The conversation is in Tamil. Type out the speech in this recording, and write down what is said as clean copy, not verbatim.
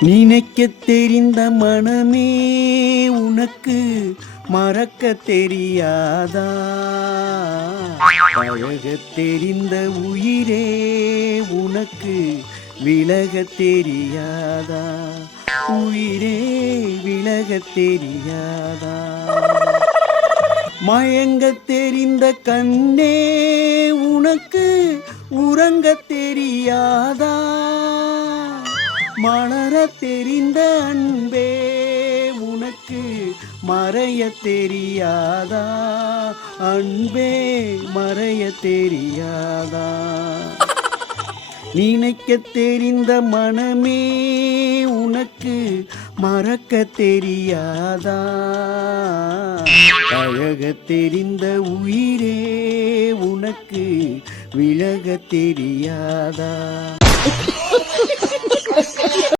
நினைக்கத் தெரிந்த மனமே உனக்கு மறக்க தெரியாதா? பழகத் தெரிந்த உயிரே உனக்கு விலகத் தெரியாதா? உயிரே விலகத் தெரியாதா? மயங்கத் தெரிந்த கண்ணே உனக்கு உறங்கத் தெரியாதா? மலரத் தெரிந்த அன்பே உனக்கு மறையத் தெரியாதா? அன்பே மறையத் தெரியாதா? நினைக்கத் தெரிந்த மனமே உனக்கு மறக்கத் தெரியாதா? பழகத் தெரிந்த உயிரே உனக்கு விலகத் தெரியாதா?